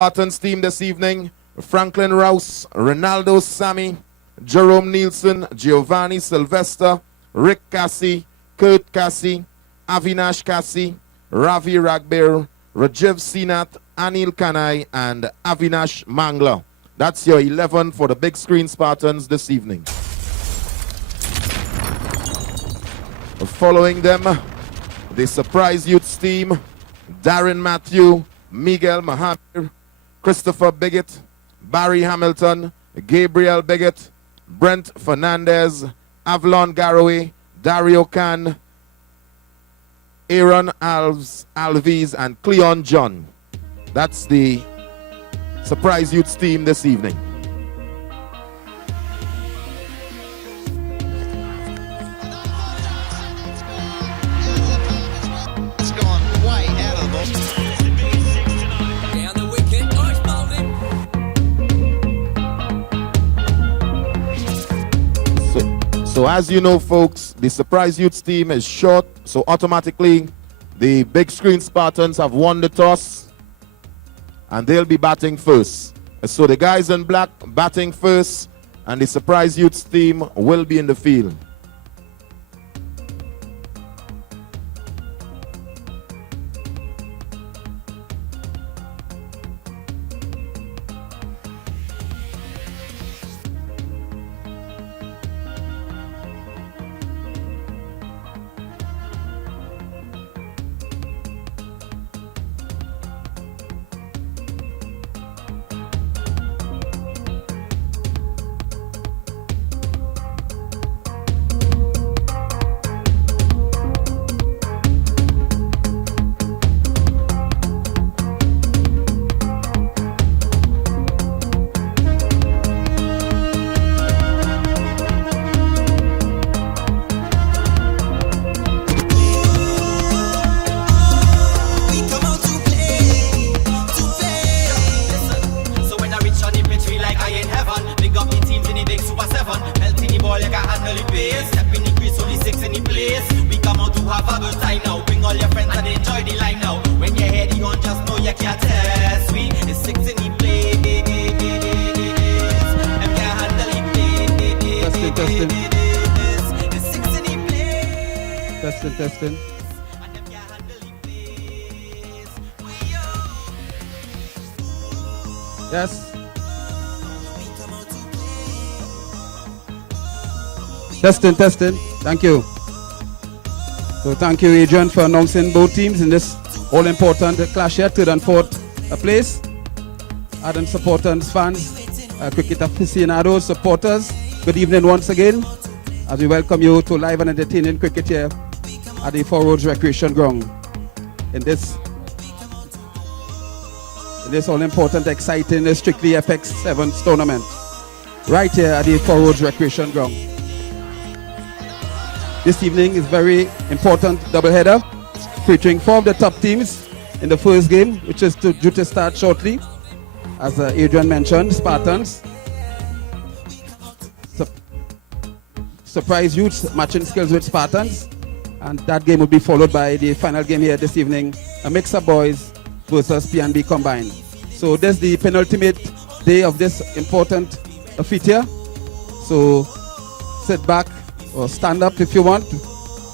Spartans team this evening: Franklin Rouse, Ronaldo Sammy, Jerome Nielsen, Giovanni Sylvester, Rick Cassie, Kurt Cassie, Avinash Cassie, Ravi Ragbir, Rajiv Sinath, Anil Kanai, and Avinash Mangla. That's your 11 for the big screen Spartans this evening. Following them, the surprise youths team: Darren Matthew, Miguel Mahamir, Christopher Biggett, Barry Hamilton, Gabriel Biggett, Brent Fernandez, Avalon Garraway, Dario Khan, Aaron Alves, and Cleon John. That's the surprise youths team this evening. So as you know, folks, the surprise youths team is short, so automatically the big screen Spartans have won the toss and they'll be batting first. So the guys in black batting first, and the surprise youths team will be in the field. Testing. Yes. Testing. Thank you. So thank you, Adrian, for announcing both teams in this all-important clash here, third and fourth place. Ardent supporters, fans, cricket aficionados, supporters, good evening once again, as we welcome you to live and entertaining cricket here at the 4 Recreation Ground in this all-important, exciting, strictly FX 7's tournament right here at the 4 Recreation Ground. This evening is very important doubleheader featuring 4 of the top teams in the first game, which is due to start shortly. As Adrian mentioned, Spartans, surprise youths matching skills with Spartans, and that game will be followed by the final game here this evening, a mix of boys versus P&B combined. So this is the penultimate day of this important feat here. So sit back or stand up if you want,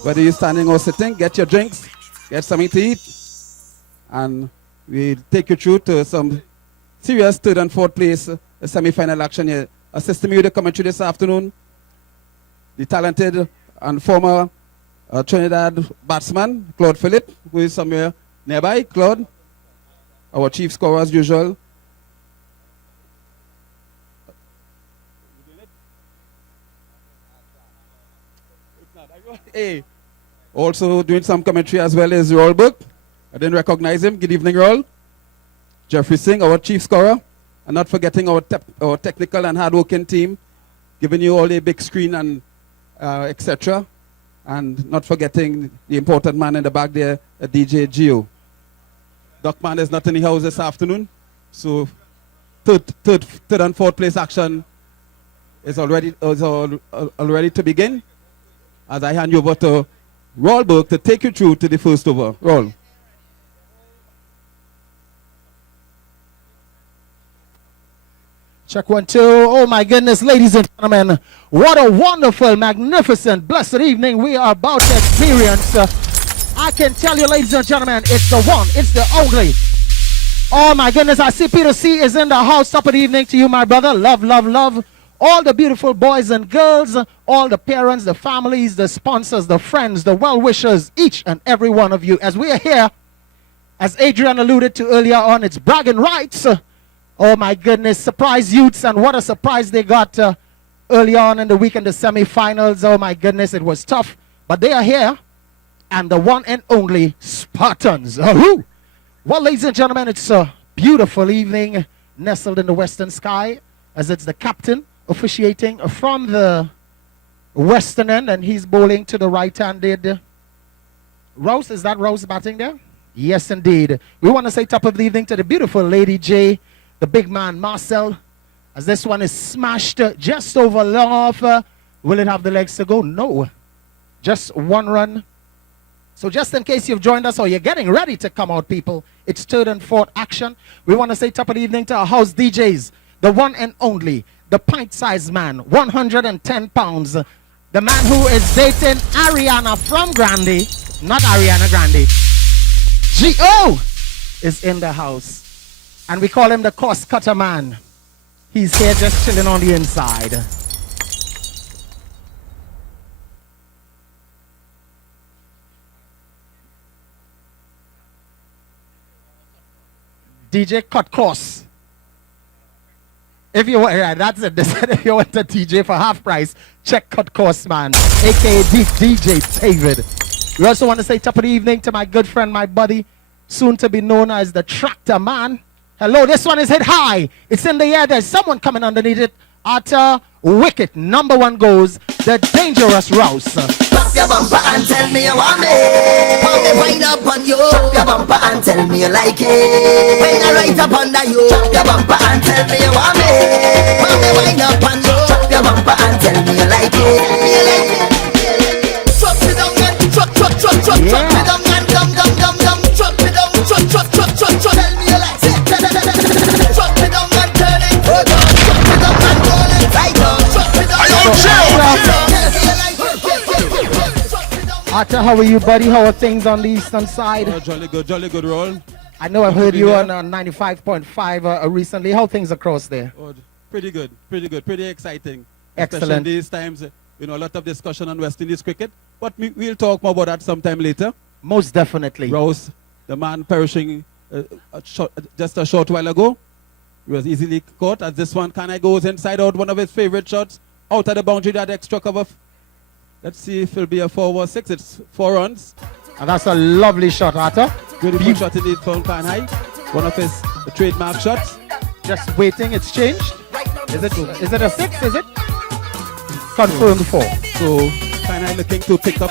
whether you're standing or sitting, get your drinks, get something to eat, and we'll take you through to some serious third and fourth place semi-final action here. Assisting me with the commentary this afternoon, the talented and former Trinidad batsman, Claude Phillip, who is somewhere nearby. Claude, our chief scorer as usual. Hey, also doing some commentary as well as Roll Book. I didn't recognize him. Good evening, Roll. Jeffrey Singh, our chief scorer. And not forgetting our technical and hard-working team, giving you all a big screen and etc. And not forgetting the important man in the back there, DJ Gio. Duckman is not in the house this afternoon, so third and fourth place action is already to begin. As I hand you over to Rollberg to take you through to the first over. Roll. Check 1, 2. Oh my goodness, ladies and gentlemen, what a wonderful, magnificent, blessed evening we are about to experience. I can tell you, ladies and gentlemen, it's the one, it's the only. Oh my goodness, I see Peter C is in the house. Top of the evening to you, my brother. Love, love, love. All the beautiful boys and girls, all the parents, the families, the sponsors, the friends, the well-wishers, each and every one of you. As we are here, as Adrian alluded to earlier on, it's bragging rights. Oh my goodness, surprise youths, and what a surprise they got early on in the week in the semi-finals. Oh my goodness, it was tough, but they are here, and the one and only Spartans. Well, ladies and gentlemen, it's a beautiful evening nestled in the western sky, as it's the captain officiating from the western end, and he's bowling to the right-handed. Rose, is that Rose batting there? Yes, indeed. We want to say top of the evening to the beautiful Lady J, the big man Marcel, as this one is smashed just over long off. Will it have the legs to go? No. Just one run. So just in case you've joined us or you're getting ready to come out, people, it's third and fourth action. We want to say top of the evening to our house DJs, the one and only, the pint-sized man, 110 pounds, the man who is dating Ariana from Grande, not Ariana Grande. G.O. is in the house. And we call him the cost cutter man. He's here just chilling on the inside. DJ cut costs. If you want, yeah, that's it. They said if you want a DJ for half price, check cut costs man, aka DJ David. We also want to say top of the evening to my good friend, my buddy, soon to be known as the Tractor Man. Hello, this one is hit high. It's in the air. There's someone coming underneath it. At wicket, number one goes the dangerous Rouse. Drop your bumper and tell me you want me. Put me wind up on you. Drop your bumper and tell me you like it. When I right up under you. Drop your bumper and tell me you want me. Put me wind up on you. Drop your bumper and tell me you like it. Drop it down and drop it down and dum dum dum dum. Drop it down, drop. Tell me you like it. Drop it down and turn it. Drop it down and roll it right on. Drop it down. Arthur, how are you, buddy? How are things on the eastern side? Oh, jolly good roll. I know I've heard you on 95.5 recently. How things across there? Oh, pretty good, pretty exciting. Excellent. Especially these times, a lot of discussion on West Indies cricket, but we'll talk more about that sometime later. Most definitely. Rouse, the man perishing just a short while ago, he was easily caught, as this one kind of goes inside out, one of his favorite shots, out of the boundary, that extra cover. Let's see if it'll be a 4 or 6. It's 4 runs. And that's a lovely shot, Arthur. Beautiful shot indeed from Can High. One of his trademark shots. Just waiting, it's changed. Is it a 6, is it? Confirmed 4. So Can High looking to pick up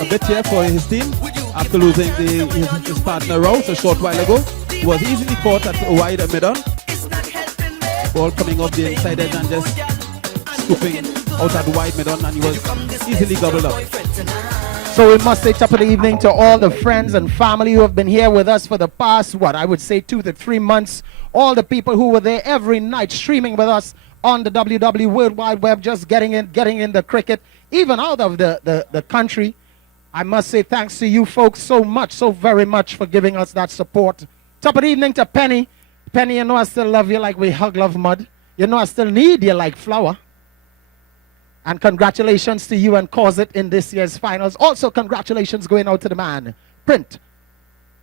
a bit here for his team after losing his partner Rouse a short while ago. He was easily caught at a wide mid-on. Ball coming off the inside edge and just scooping out at wide mid-on, and he was easily gobbled up. So we must say top of the evening to all the friends and family who have been here with us for the past, I would say 2 to 3 months. All the people who were there every night streaming with us on the WW World Wide Web, just getting in the cricket, even out of the country. I must say thanks to you folks so very much for giving us that support. Top of the evening to Penny. Penny, you know I still love you like we hug love mud. You know I still need you like flour. And congratulations to you and Cause It in this year's finals. Also, congratulations going out to the man, Print.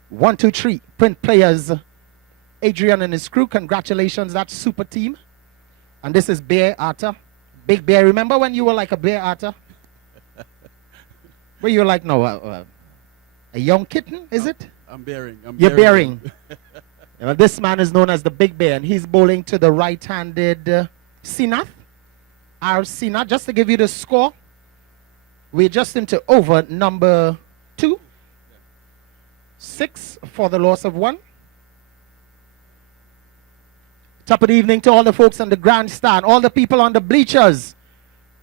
1, 2, 3, Print players. Adrian and his crew, congratulations, that super team. And this is Bear Arthur. Big Bear. Remember when you were like a Bear Arthur? Where you were like, no, a young kitten, is it? I'm bearing. You're bearing. This man is known as the Big Bear, and he's bowling to the right-handed Sinath. Arsina, just to give you the score, we're just into over number 2. 6 for the loss of 1. Top of the evening to all the folks on the grandstand, all the people on the bleachers.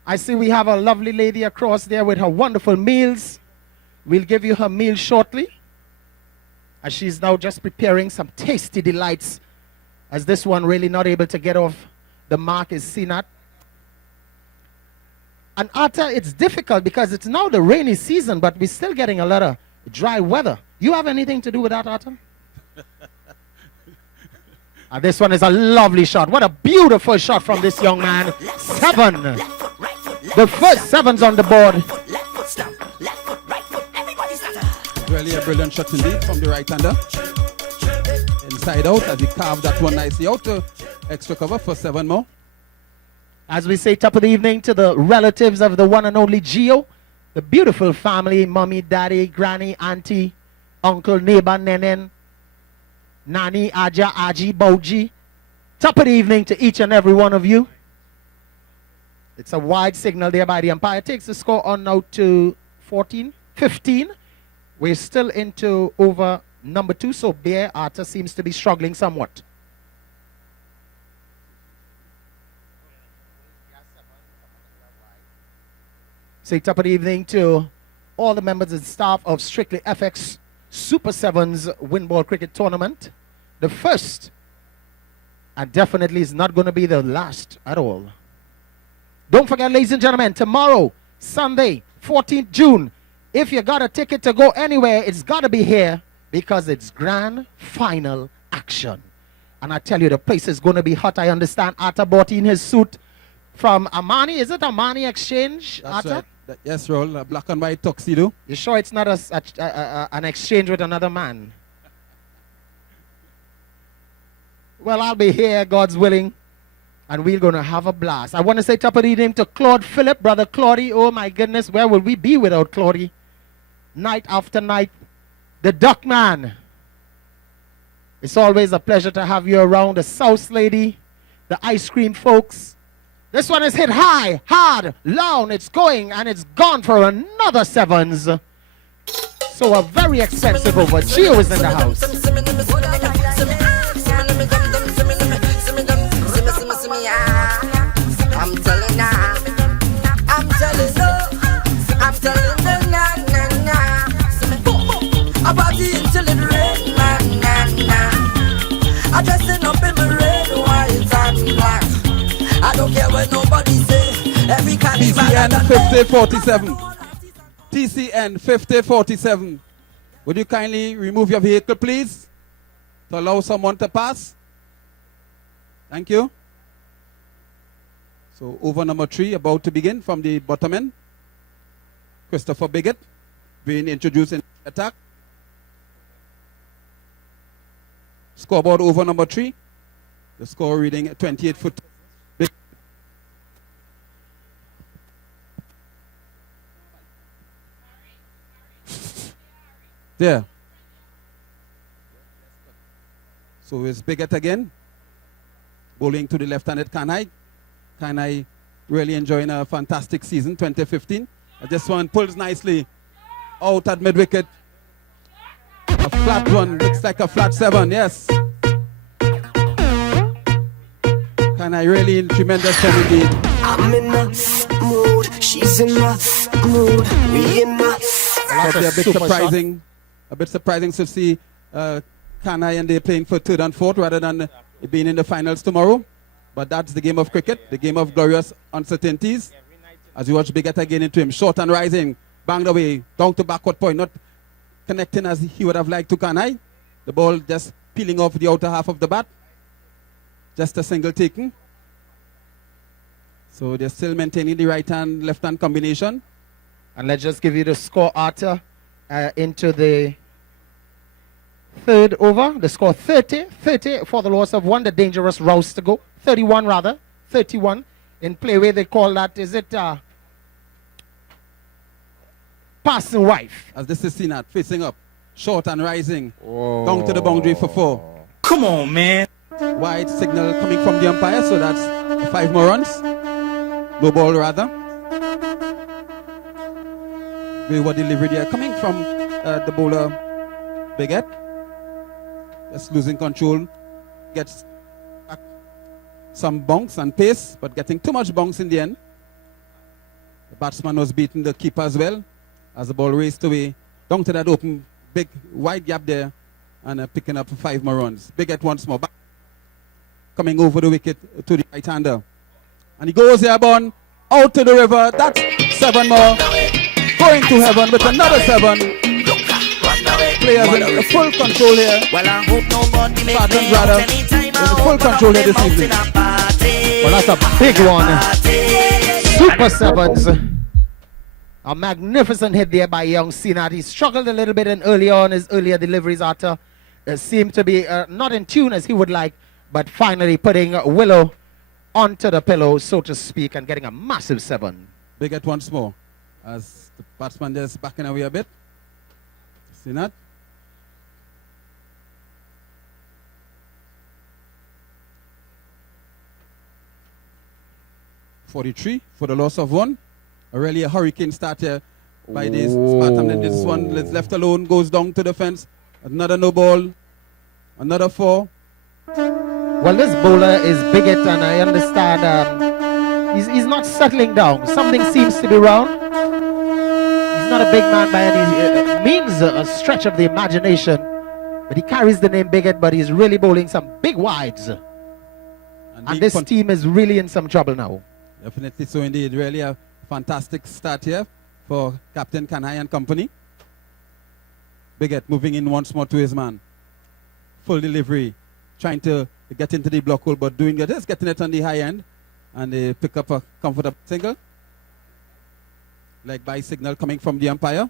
I see we have a lovely lady across there with her wonderful meals. We'll give you her meal shortly, as she's now just preparing some tasty delights, as this one really not able to get off the mark is seen at. And Arthur, it's difficult because it's now the rainy season, but we're still getting a lot of dry weather. You have anything to do with that, Arthur? This one is a lovely shot. What a beautiful shot from this young man. 7. The first 7's on the board. Really a brilliant shot indeed from the right-hander. Inside out as he carved that one nicely out to extra cover for 7 more. As we say, top of the evening to the relatives of the one and only Gio. The beautiful family, mommy, daddy, granny, auntie, uncle, neighbor, nenen, Nani, Aja, Aji, Boji. Top of the evening to each and every one of you. It's a wide signal there by the umpire. Takes the score on now to 15. We're still into over number 2, so Bear Arthur seems to be struggling somewhat. Say top of the evening to all the members and staff of Strictly FX Super 7's Windball Cricket Tournament. The first, and definitely is not going to be the last at all. Don't forget, ladies and gentlemen, tomorrow, Sunday, 14th June, if you got a ticket to go anywhere, it's got to be here because it's grand final action. And I tell you, the place is going to be hot. I understand Arthur bought in his suit from Armani. Is it Armani Exchange, That's Arthur? right. Yes, Roll, a black and white tuxedo. You sure it's not an exchange with another man? Well, I'll be here, God's willing, and we're going to have a blast. I want to say top of the evening to Claude Phillip, brother Claudie. Oh, my goodness, where would we be without Claudie? Night after night. The Duck Man. It's always a pleasure to have you around. The South Lady, the ice cream folks. This one is hit high, hard, long. It's going and it's gone for another 7's. So a very expensive over. Gio is in the house. I'm telling you, na. I party until it rain, na. I dressing up in the red, white and black. I don't care what nobody say. Every TCN 5047. TCN 5047. Would you kindly remove your vehicle, please, to allow someone to pass? Thank you. So over number 3, about to begin from the bottom end. Christopher Biggett being introduced in attack. Scoreboard over number 3. The score reading 28 foot. There. So it's Biggett again. Bowling to the left-handed Kanai. Kanai really enjoying a fantastic season, 2015. This one pulls nicely out at mid-wicket. A flat one, looks like a flat 7, yes. Kanai really in tremendous form indeed. I'm in the mood, she's in the mood, we in the Probably a bit surprising to see Kanai and they playing for 3rd and 4th rather than being in the finals tomorrow. But that's the game of cricket, the game of glorious uncertainties. As you watch Biggett again into him, short and rising, banged away, down to backward point, not connecting as he would have liked to Kanai. The ball just peeling off the outer half of the bat. Just a single taken. So they're still maintaining the right hand, left hand combination. And let's just give you the score, Arthur, into the 3rd over. The score 30 for the loss of 1, the dangerous rouse to go. 31 rather, 31. In play where they call that, is it passing wife? As this is seen at, facing up, short and rising, down to the boundary for 4. Come on, man. Wide signal coming from the umpire, so that's 5 more runs. No ball rather. Wayward delivery there, coming from the bowler Biggett. Just losing control, gets some bounce and pace, but getting too much bounce in the end. The batsman was beating the keeper as well, as the ball raced away down to that open, big, wide gap there, and picking up 5 more runs. Biggett once more. coming over the wicket to the right-hander. And he goes here, Bon, out to the river. That's 7 more. Going to heaven with another 7. Players in full control here. Well, I hope nobody may Spartans play rather out anytime. I in hope full control here them this out evening. in a party. Well, that's a big one. Party. Super 7s. A magnificent hit there by young Sinat. He struggled a little bit in early on. His earlier deliveries after seemed to be not in tune as he would like, but finally putting Willow onto the pillow, so to speak, and getting a massive 7. Big at once more as the batsman just backing away a bit. See that? .43 for the loss of 1. Really a hurricane start here by this Spartan. And this one is left alone, goes down to the fence. Another no ball. Another 4. Well, this bowler is bigot, and I understand he's not settling down. Something seems to be wrong. He's not a big man by any means, a stretch of the imagination. But he carries the name bigot, but he's really bowling some big wides. And this team is really in some trouble now. Definitely so indeed. Really a fantastic start here for Captain Kanhai and company. Bigot moving in once more to his man. Full delivery. Trying to get into the block hole, but doing it, just getting it on the high end. And they pick up a comfortable single. Leg by signal coming from the umpire.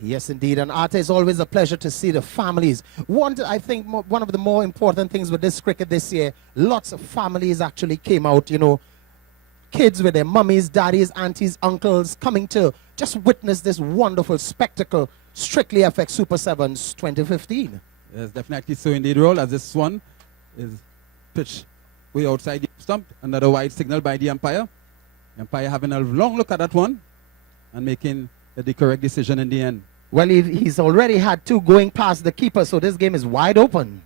Yes, indeed. And Arte, it's always a pleasure to see the families. I think one of the more important things with this cricket this year, lots of families actually came out, you know, kids with their mummies, daddies, aunties, uncles, coming to just witness this wonderful spectacle, Strictly FX Super 7s 2015. Yes, definitely so indeed, Roll, as this one is pitched way outside the stump. Another wide signal by the umpire. The umpire having a long look at that one and making the correct decision in the end. Well, he's already had 2 going past the keeper, so this game is wide open.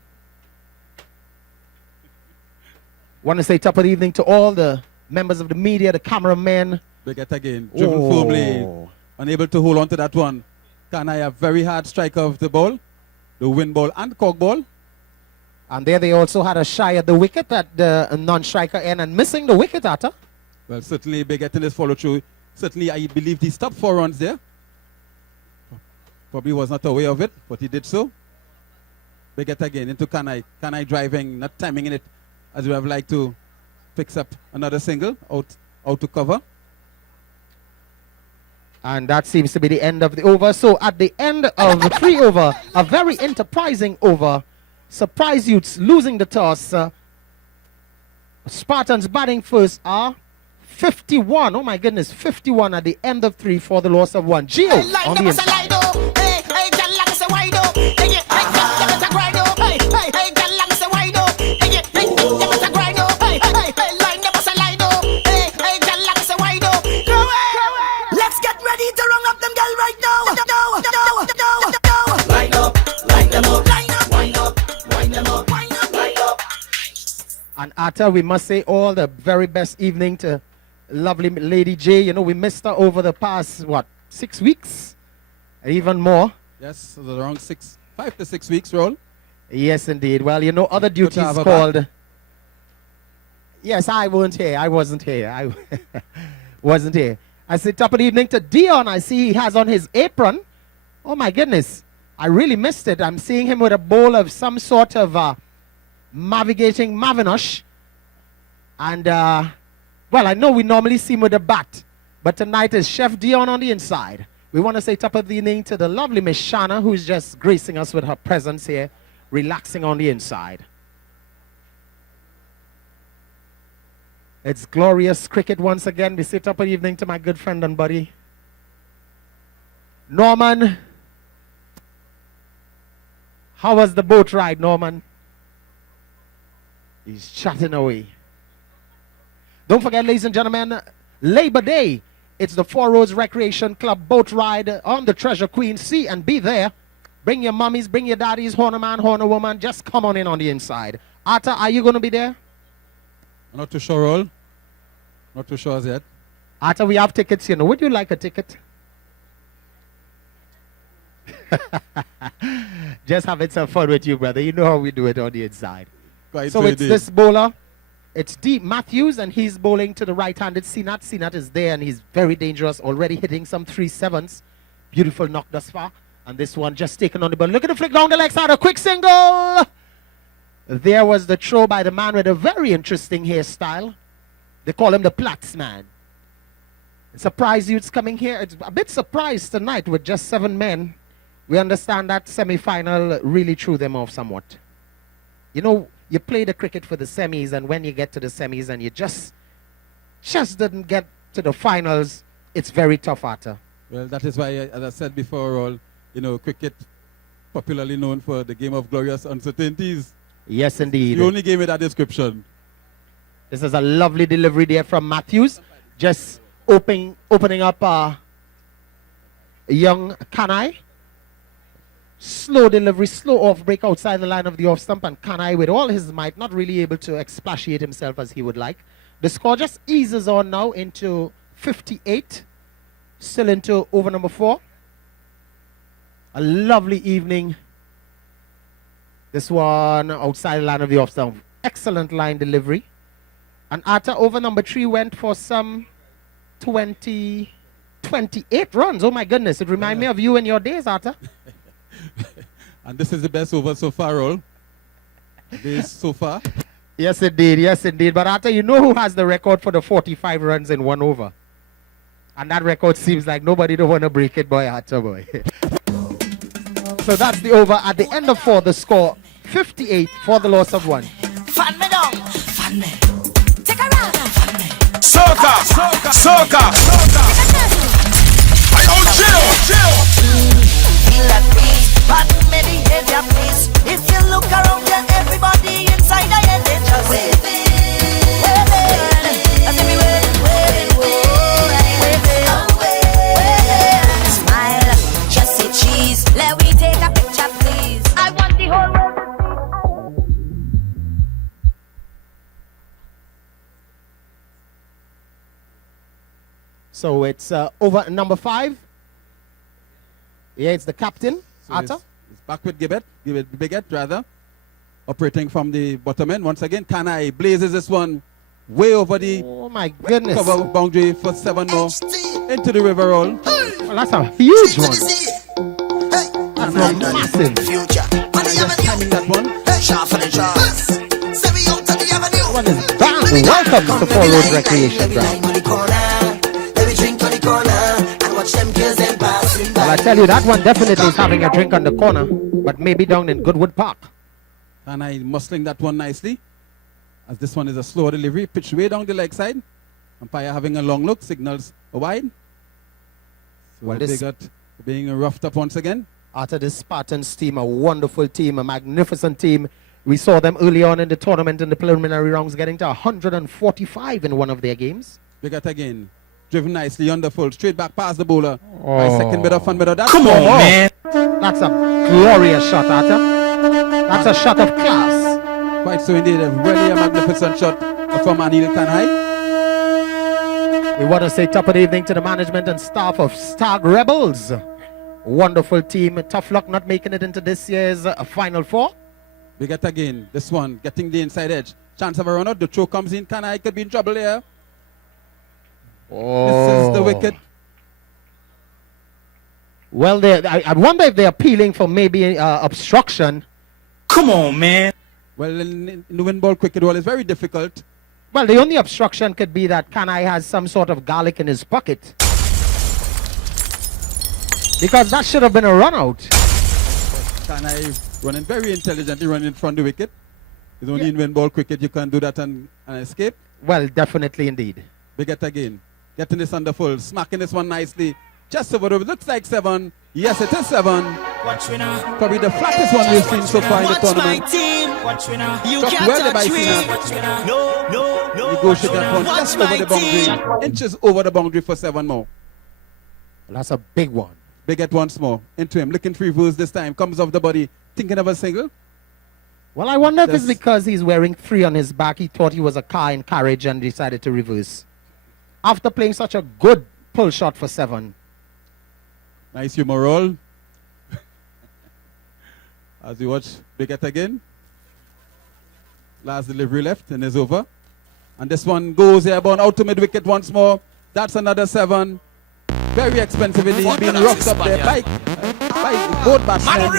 Want to say top of the evening to all the members of the media, the cameramen. Bigot again, driven firmly, unable to hold on to that one. Kanhai a very hard strike of the ball, the wind ball and cork ball. And there they also had a shy at the wicket at the non-striker end and missing the wicket, Atta. Well, certainly Bigot in his follow-through. Certainly, I believe he stopped 4 runs there. Probably was not aware of it, but he did so. Bigot again into Kanhai. Kanhai driving, not timing in it as we have liked to fix up another single out to cover. And that seems to be the end of the over. So at the end of the 3 over, a very enterprising over. Surprise Youths losing the toss. Spartans batting first are 51. Oh my goodness, 51 at the end of 3 for the loss of 1. Gio on the inside. Let's get ready to run up them girl right now. Line up, line them up, line up, wind up, wind them up, wind up, line up. And Atta, we must say all the very best evening to lovely Lady J. You know, we missed her over the past, 6 weeks? Even more. Yes, it was around 5 to 6 weeks, Roll. Yes, indeed. Well, you know, other duties have her called. Yes, I wasn't here. I wasn't here. I wasn't here. I say top of the evening to Dion. I see he has on his apron. Oh my goodness. I really missed it. I'm seeing him with a bowl of some sort of navigating Mavinosh. And, well, I know we normally see him with a bat. But tonight is Chef Dion on the inside. We want to say top of the evening to the lovely Miss Shana, who's just gracing us with her presence here, relaxing on the inside. It's glorious cricket once again. We say top of the evening to my good friend and buddy, Norman. How was the boat ride, Norman? He's chatting away. Don't forget, ladies and gentlemen, Labor Day. It's the Four Roads Recreation Club boat ride on the Treasure Queen. See and be there. Bring your mummies, bring your daddies, horner man, horner woman. Just come on in on the inside. Atta, are you going to be there? I'm not too sure, Roll. Not too sure as yet. Atta, we have tickets, you know. Would you like a ticket? Just having some fun with you, brother. You know how we do it on the inside. Quite So it's indeed. this bowler. It's Deep Matthews, and he's bowling to the right-handed Sinat. Sinat is there, and he's very dangerous, already hitting some 3-7s. Beautiful knock thus far. And this one just taken on the ball. Look at the flick down the leg side. A quick single. There was the throw by the man with a very interesting hairstyle. They call him the Platts man. Surprised youths coming here. It's a bit surprised tonight with just 7 men. We understand that semi-final really threw them off somewhat. You know, you play the cricket for the semis, and when you get to the semis and you just didn't get to the finals, it's very tough, Arthur. Well, that is why, as I said before, all, you know, cricket popularly known for the game of glorious uncertainties. Yes, indeed. You only gave me that description. This is a lovely delivery there from Matthews. Just opening up young Kanai. Slow delivery, slow off break outside the line of the off stump, and Kanai with all his might not really able to expatiate himself as he would like. The score just eases on now into 58, still into over number 4. A lovely evening. This one outside the line of the off stump. Excellent line delivery. And Arthur over number 3 went for some 28 runs. Oh my goodness, it reminds me of you and your days, Arthur. And this is the best over so far, all. This so far. Yes, indeed. Yes, indeed. But Arthur, you know who has the record for the 45 runs in 1 over? And that record seems like nobody don't want to break it, boy, Arthur, boy. So that's the over. At the end of 4, the score 58 for the loss of 1. Fan me down, fan me. Take a round, fan me. Soca. I don't chill. Feel that breeze, but maybe behavior, please. If you look around you, everybody inside the head, they just waving. That's every waving. Smile, just say cheese. Let we take a picture, please. I want the whole world to see. So it's over number 5. Yeah, it's the captain, So Arthur. it's back with Bigot, rather. Operating from the bottom end. Once again, Kanai blazes this one way over the Oh my goodness. cover boundary for 7 more. Into the river roll. Well, that's a huge one. That's a massive. Future. Timing that one. Sharp for the jaws. Say we out to the avenue. One is bam. Welcome to 4 Road Recreation Ground. Well, I tell you, that one definitely is having a drink on the corner, but maybe down in Goodwood Park. Kanai muscling that one nicely. As this one is a slower delivery, pitched way down the leg side. Umpire having a long look, signals a wide. So Well, this- Bigot being roughed up once again. After this Spartans team, a wonderful team, a magnificent team. We saw them early on in the tournament in the preliminary rounds getting to 145 in one of their games. Bigot again. Driven nicely on the full, straight back past the bowler. By second bit of fun, bit of that. Come on, man. That's a glorious shot, Arthur. That's a shot of class. Quite so indeed, really a magnificent shot from Anil Kanhai. We want to say top of the evening to the management and staff of Stag Rebels. Wonderful team. Tough luck not making it into this year's Final 4. Bigot again, this one getting the inside edge. Chance of a run out, the throw comes in. Kanhai could be in trouble here. Oh. This is the wicket. Well, I wonder if they're appealing for maybe obstruction. Come on, man. Well, in the Windball cricket world, it's very difficult. Well, the only obstruction could be that Kanai has some sort of garlic in his pocket. Because that should have been a run out. Kanhai running very intelligently, running from the wicket. It's only in Windball cricket you can do that and escape. Well, definitely indeed. Bigot again, getting this under full, smacking this one nicely. Just over the, looks like 7. Yes, it is 7. Watch me now. Probably the flattest one we've seen so far in the tournament. team. Watch me now. You Struck can't well by touch me. Sina. Watch me now. No. Negotiate that one Watch just over my the boundary. team. Inches over the boundary for 7 more. Well, that's a big one. Bigot once more. Into him, looking for reverse this time. Comes off the body, thinking of a single. Well, I wonder if it's That's- because he's wearing 3 on his back. He thought he was a car in carriage and decided to reverse. After playing such a good pull shot for 7. Nice humor roll. As we watch Bigot again. Last delivery left and is over. And this one goes here, born out to mid wicket once more. That's another 7. Very expensive indeed, being roughed up there by both batsmen,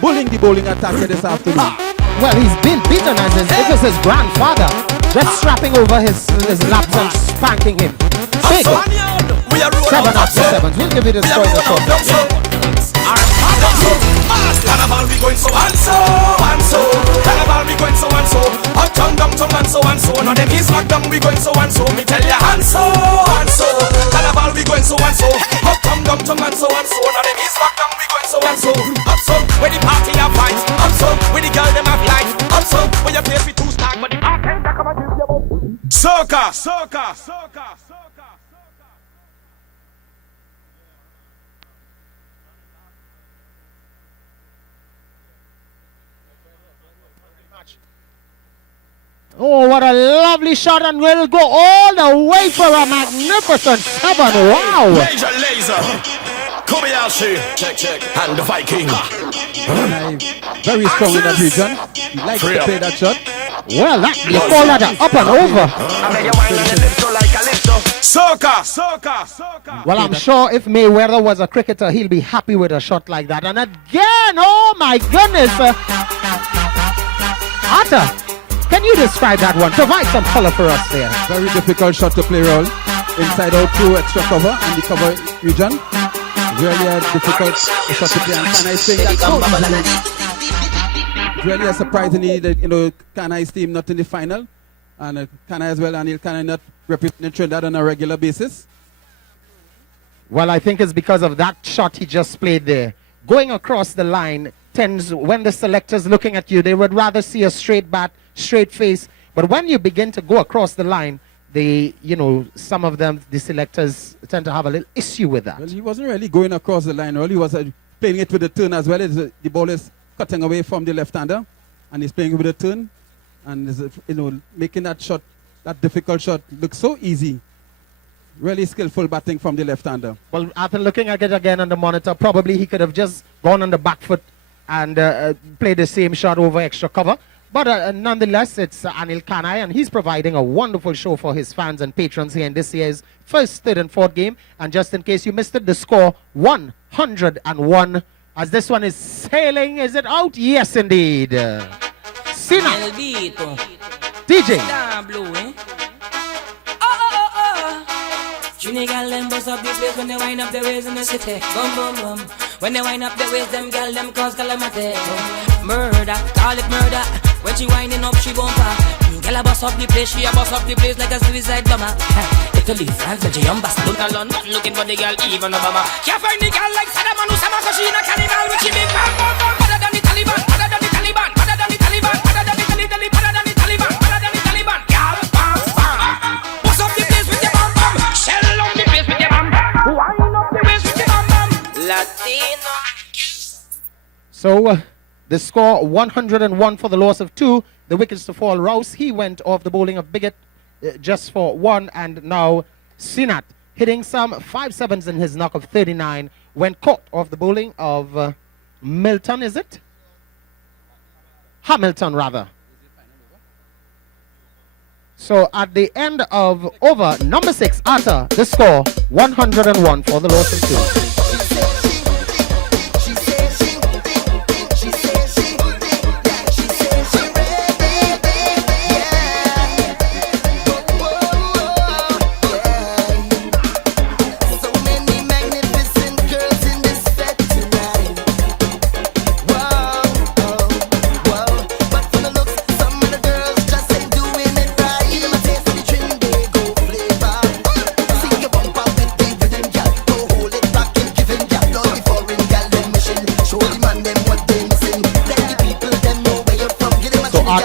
bullying the bowling attack here this afternoon. Well, he's been beaten as it was his grandfather, just strapping over his laps and spanking him. Big. 7 after 7. We'll give you the score in the short. Carnival we going so and so and so. Carnival we going so and so. Uptown, downtown and so and so. Now them East Lockdown we going so and so. Me tell ya and so and so. Carnival we going so and so. Uptown, downtown and so and so. Now them East Lockdown we going so and so. Up so where the party have fight. Up so where the girl them have light. Up so where you face with 2 stars, but the bartender come and give you soca, soca, soca, soca. Oh, what a lovely shot, and we'll go all the way for a magnificent 7. Wow! Major Laser, Kobayashi, check, and the Viking. Very strong in that region. He likes to play that shot. Well, you call that an up and over. Soca, soca, soca. Well, I'm sure if Mayweather was a cricketer, he'll be happy with a shot like that. And again, oh my goodness. Atta, can you describe that one? Provide some color for us there. Very difficult shot to play, Roll. Inside out through extra cover in the cover region. Really a difficult shot to play. And Kanai saying that so really a surprisingly that Kanai's team not in the final. And Kanai as well, Anil Kanai not representing Trinidad on a regular basis. Well, I think it's because of that shot he just played there. Going across the line tends, when the selector's looking at you, they would rather see a straight bat, straight face. But when you begin to go across the line, some of them, the selectors tend to have a little issue with that. Well, he wasn't really going across the line. Well, he was playing it with the turn as well. The ball is cutting away from the left-hander, and he's playing with the turn, and is making that shot, that difficult shot, look so easy. Really skillful batting from the left-hander. Well, after looking at it again on the monitor, probably he could have just gone on the back foot and played the same shot over extra cover. But nonetheless, it's Anil Kanai, and he's providing a wonderful show for his fans and patrons here in this year's first, third, and fourth game. And just in case you missed it, the score 101. As this one is sailing, is it out? Yes, indeed. Sina. DJ. Trini gal them bust up this place when they wind up the ways in the city. Boom, boom, boom. When they wind up the ways, them gal them cause calamity. Murder, call it murder. When she winding up, she bumper. Gal a bust up the place, she a bust up the place like a suicide bomber. Italy, France, Belgium, Barcelona, London, looking for the gal, even Obama. Can't find the gal like Saddam Hussein, cause she in a carnival, which she big bam, bam, bam. Better than the Taliban, better than the Taliban, better than the Taliban, better than the Taliban, better than the Taliban, better than the Taliban. Gal, bam, bam. Bust up the place with the bam, bam. Shell on the place with the bam, bam. Wind up the waist with the bam, bam. Latino. So, the score 101 for the loss of 2. The wickets to fall. Rouse, he went off the bowling of Bigot just for 1. And now Sinat hitting some 5-7s in his knock of 39 when caught off the bowling of Milton, is it? Hamilton, rather. So at the end of over number 6, Atta, the score 101 for the loss of 2.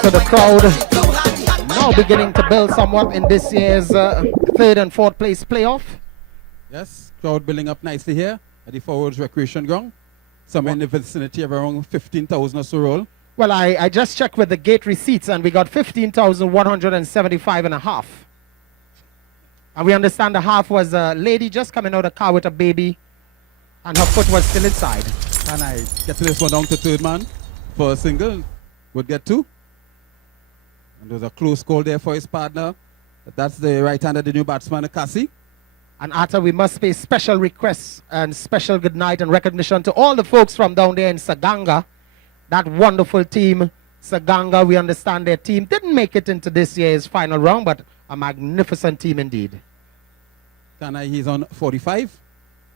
The crowd now beginning to build somewhat in this year's 3rd and 4th place playoff. Yes, crowd building up nicely here at the Forwards Recreation Ground. Somewhere in the vicinity of around 15,000 or so roll. Well, I just checked with the gate receipts and we got 15,175 and a half. And we understand the half was a lady just coming out of the car with a baby and her foot was still inside. And I get this one down to 3rd man for a single. Would get 2. And there was a close call there for his partner. That's the right hand of the new batsman, Cassie. And Arthur, we must pay special requests and special good night and recognition to all the folks from down there in Saganga. That wonderful team, Saganga, we understand their team didn't make it into this year's final round, but a magnificent team indeed. Kanai, he's on 45.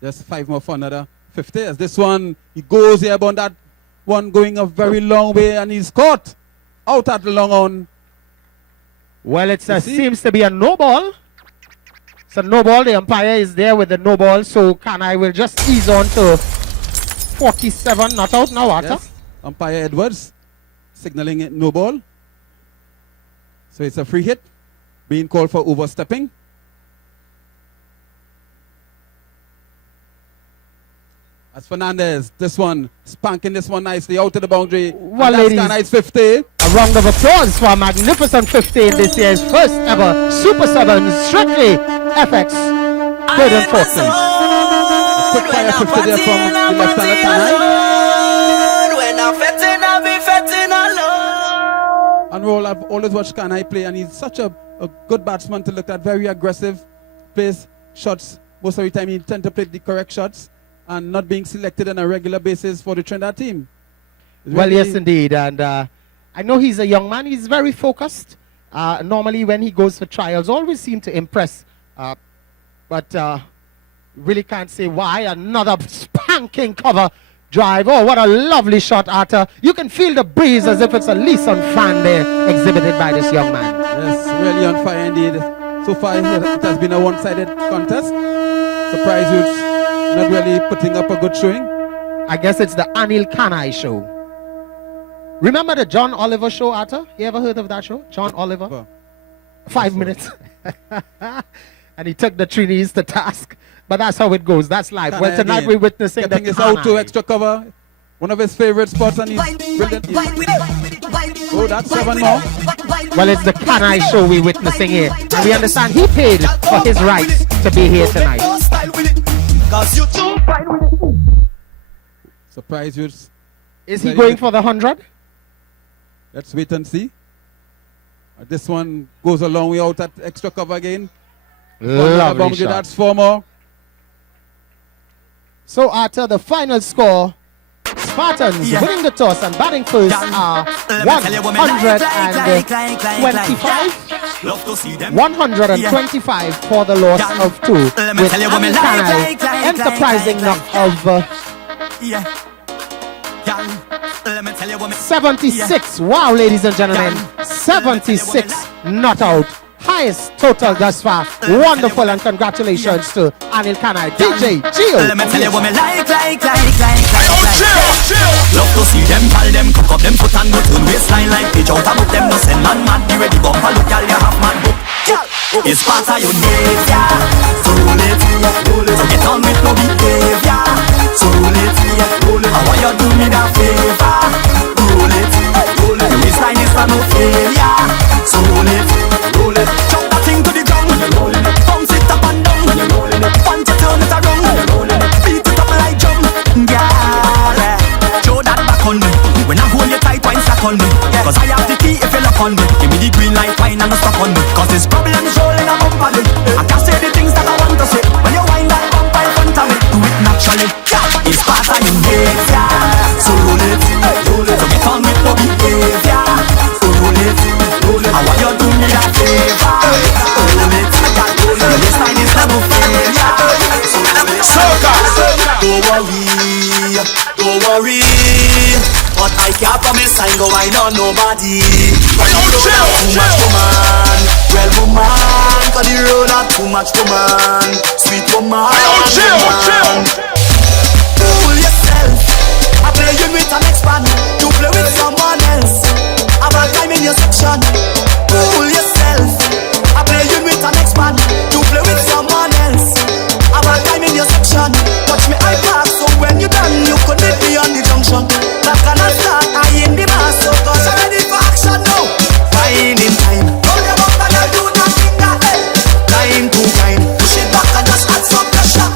Just 5 more for another 50. As this one, he goes here about that one going a very long way, and he's caught out at the long on. Well, it seems to be a no ball. It's a no ball. The umpire is there with the no ball, so Kanai will just ease on to 47. Not out now, Arthur. Yes. Umpire Edwards signaling it no ball. So it's a free hit, being called for overstepping. As Fernandez, this one, spanking this one nicely out to the boundary. Well, and that's ladies, Kanai's 50. A round of applause for a magnificent 50 in this year's first ever Super 7's Strictly FX 3rd and 4th place. Quick fire 50 there from the left-hander Kanai. And Roll, I've always watched Kanai play, and he's such a good batsman to look at, very aggressive, plays shots. Most of the time he tends to play the correct shots and not being selected on a regular basis for the Trinidad team. Well, yes, indeed. And I know he's a young man. He's very focused. Normally, when he goes for trials, always seem to impress. But really can't say why. Another spanking cover drive. Oh, what a lovely shot, Arthur. You can feel the breeze as if it's a Leeson fan there exhibited by this young man. Yes, really on fire indeed. So far, it has been a one-sided contest. Surprise Youths not really putting up a good showing. I guess it's the Anil Kanai show. Remember the John Oliver show, Arthur? You ever heard of that show? John Oliver? Well, 5 minutes. And he took the Trinis to task. But that's how it goes. That's life. Well, tonight again, we're witnessing getting the this out to Kanai. extra cover. One of his favorite spots, and he's brilliant. Oh, that's 7 more. Well, it's the Kanai show we're witnessing here. And we understand he paid for his rights to be here tonight. Surprise Youths. Is he going for the 100? Let's wait and see. This one goes a long way out at extra cover again. Lovely shot. That's 4 more. So after the final score, Spartans winning the toss and batting first are 125 for the loss of 2, with Anil Kanai enterprising knock of 76. Wow, ladies and gentlemen, 76 not out. Highest total thus far. Wonderful, and congratulations to Anil Kanai. DJ Gio. Let me tell you what me like. Love to see them, call them, cock up them foot and go turn waistline like pitch out about them. No send man mad, be ready bumper, look y'all, you have man book. It's part of your nature, so roll it, so get on with no behavior, so roll it, I want you do me that favor, roll it, your waistline is for no failure, so roll it, chop that thing to the ground, bounce it up and down, once you turn it around, beat it up like drum, girl, show that back on me, when I hold you tight, wine stack on me, cause I have the key if you lock on me, give me the green light, wine and no stop on me, cause this problem's rolling a bump on me, I can't say the things that I want to say, when you wind that bump in front of me, do it naturally, it's part of your nature, so roll it, so get on with no behavior, so roll it, I want you to do me that favor, roll it, your waistline is never failure, so roll it, don't worry, but I can't promise I go wine on nobody. Too much woman, well woman, for the road not too much woman, sweet woman, Fool yourself, I play you with an ex-man, you play with someone else, have a time in your section. Fool yourself, I play you with an ex-man, you play with someone else, have a time in your section. Watch me I pass, so when you done, you could meet me on the junction. That can I start, I in the mass, so cause I'm ready for action now. Fine in time, roll them up and I'll do nothing that day. Time to kind, push it back and just add some pressure.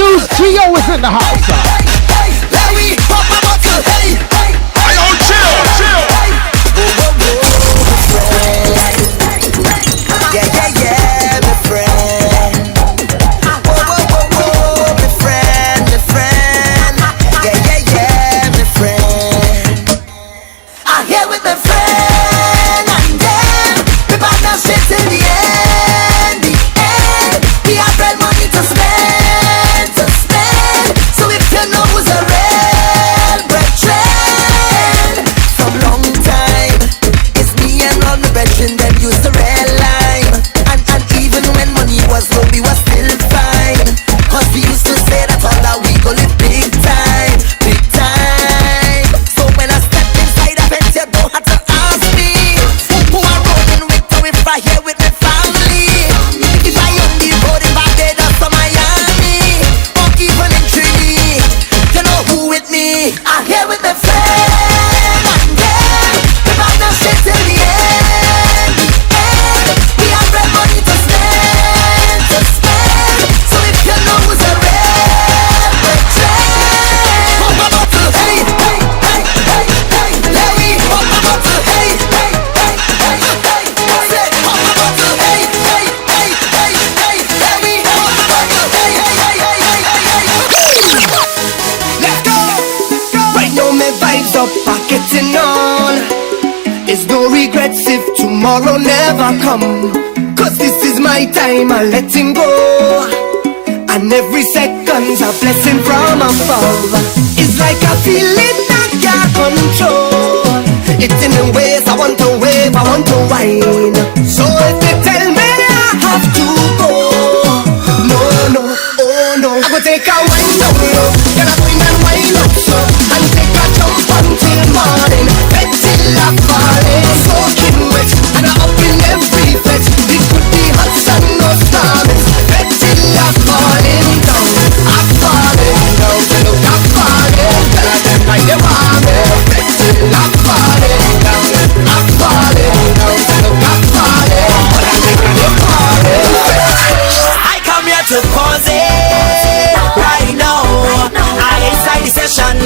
Suze Gio is in the house. Larry, pop a bottle, hey, hey, Hey, yo, chill. yeah, my friend. Whoa, my friend. Yeah, my friend. I'm here with my friend and them. We bout now shit till the end. We have real money to spend. So if you know who's a real brethren, from long time, it's me and all my brethren them used to red line. And even when money was low, we was still fine. Cause we used to say that all that we go live big time. So when I step inside a bed, you don't have to ask me who I rolling with or if I here with my family. If I on the road in Barbados or Miami or even in Trinity, you know who with me. I'm here with my friend and them. We bout now shit till the end. We have real money to spend. So if you know who's a real brethren, pop a bottle, hey, hey, hey, hey, hey. Larry, pop a bottle, hey, hey, hey, hey, hey. Say, pop a bottle, hey, hey, hey, hey, hey. Larry, pop a bottle, hey, hey, hey, hey, hey, hey. Let's go. Right now my vibes up, pocketing on. There's no regrets if tomorrow never come. Cause this is my time, I'm letting go. And every second's a blessing from above. It's like I feel it, I got control. It's in the ways I want to wave, I want to whine. So if they tell me I have to go, no, oh no, I will take a wine down low. Get a wine and wine up so, and take a jump until morning. Bed till I'm falling, soaking wet, and I'm up in every bed. It could be hot sun or storming. Bed till I'm falling down, I'm falling down. So look, I'm falling, tell them like they want me. Bed till I'm falling down, I'm falling down. So look, I'm falling, but I think I'm falling. I come here to cause it right now. I inside the session.